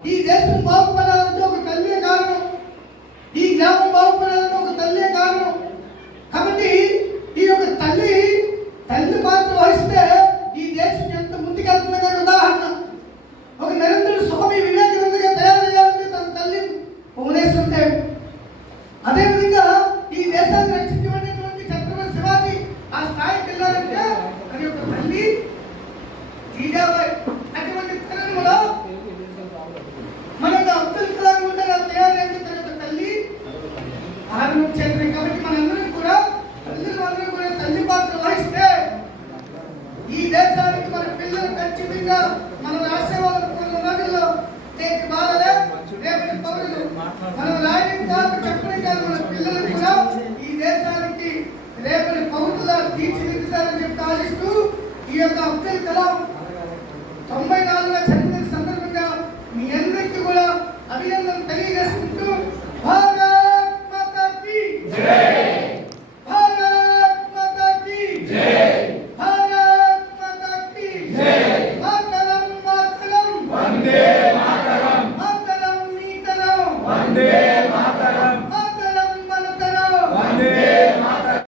ఈ దేశం బాగుపడాలంటే ఒక తల్లే కారణం. ఈ గ్రామం బాగుపడాలంటే ఒక తల్లే కారణం. కాబట్టి ఈ యొక్క తల్లి తల్లి పాత్ర వహిస్తే ఈ దేశం ఎంత ముందుకెళ్తుందనే ఉదాహరణ. ఒక నిరంతర స్వామి వివేకానందగా తయారయ్యాలంటే తన తల్లి ఉపదేశం దేవి అదేవిధంగా ఈ దేశాన్ని రక్షించబడినటువంటి ఛత్రపతి శివాజీ ఆ స్థాయికి వెళ్ళాలంటే అది ఒక తల్లి జీజాబాయ్ అటువంటి తరుణంలో మనకు అబ్దుల్ కలాం ఉండగా తయారైన తన యొక్క తల్లి ఆరు చేతులు కాబట్టి మనందరం కూడా తల్లిలు అందరూ కూడా తల్లి పాత్ర వహిస్తే ఈ మన పిల్లలు ఖచ్చితంగా మనం రాసేవాళ్ళ రోజుల్లో నేటి బాలలే రేపటి పౌరులు. మనం రాయడం కాదు చెప్పడం కాదు మన పిల్లలు కూడా ఈ దేశానికి రేపటి పౌరులుగా తీర్చిదిద్దుతారని చెప్పి ఆశిస్తూ ఈ యొక్క అబ్దుల్ కలాం Vande